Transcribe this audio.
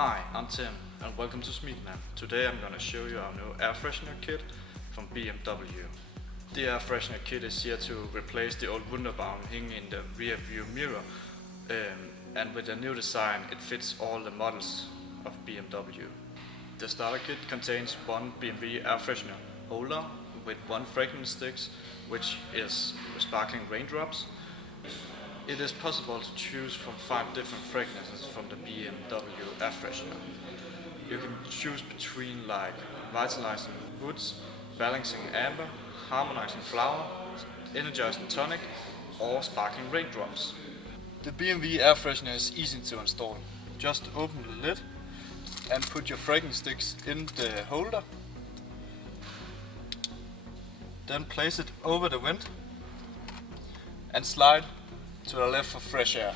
Hi, I'm Tim and welcome to Smeedland. Today I'm gonna show you our new air freshener kit from BMW. The air freshener kit is here to replace the old Wunderbaum hanging in the rear view mirror, and with the new design it fits all the models of BMW. The starter kit contains one BMW air freshener holder with one fragrance stick, which is sparkling raindrops. It is possible to choose from 5 different fragrances from the BMW air freshener. You can choose between like vitalizing woods, balancing amber, harmonizing flower, energizing tonic, or sparkling raindrops. The BMW air freshener is easy to install. Just open the lid and put your fragrance sticks in the holder. Then place it over the vent and slide to the left for fresh air.